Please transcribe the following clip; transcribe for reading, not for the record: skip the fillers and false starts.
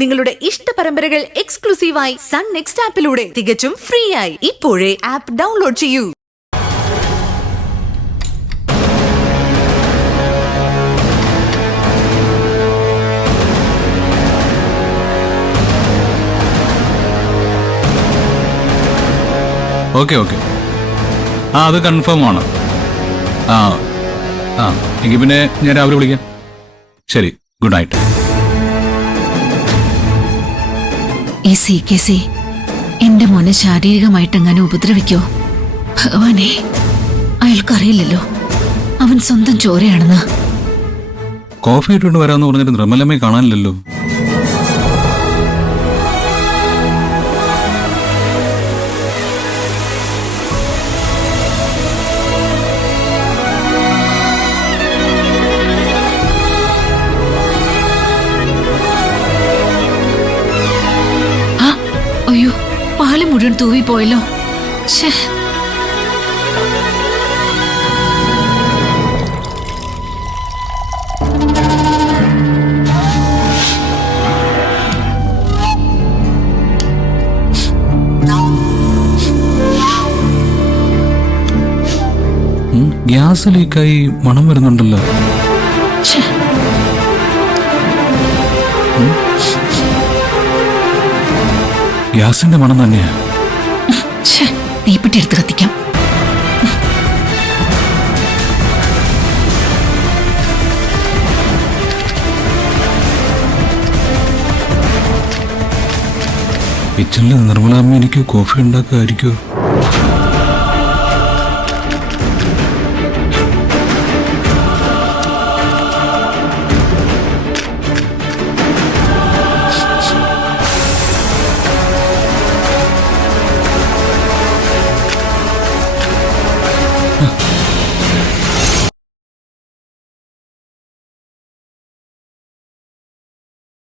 നിങ്ങളുടെ ഇഷ്ട പരമ്പരകൾ എക്സ്ക്ലൂസീവായി സൺ നെക്സ്റ്റ് ആപ്പിലൂടെ തികച്ചും ഫ്രീ ആയി ഇപ്പോഴേ ആപ്പ് ഡൗൺലോഡ് ചെയ്യൂ. ഓക്കെ ഓക്കെ അത് കൺഫേം ആണ്. എങ്കിൽ പിന്നെ ഞാൻ രാവിലെ വിളിക്കാം. ശരി, ഗുഡ് നൈറ്റ്. ഈ CKC എന്റെ മോനെ ശാരീരികമായിട്ടെങ്ങനെ ഉപദ്രവിക്കോ? ഭഗവാനെ, അയാൾക്കറിയില്ലല്ലോ അവൻ സ്വന്തം ചോരയാണെന്ന്. കോഫി ഇട്ടുകൊണ്ട് വരാമെന്ന് പറഞ്ഞിട്ട് നിർമ്മലമ്മയെ കാണാനില്ലല്ലോ. അയ്യോ, പാല് മുഴുവൻ തൂവിപ്പോയല്ലോ. ഗ്യാസ് ലീക്കായി മണം വരുന്നുണ്ടല്ലോ. ഗ്യാസിന്റെ മണം തന്നെയാ. തീപ്പെട്ടി എടുത്ത് കത്തിക്കാം. കിച്ചണിൽ നിർമ്മലാമ്മ എനിക്ക് കോഫി ഉണ്ടാക്കുമായിരിക്കുമോ?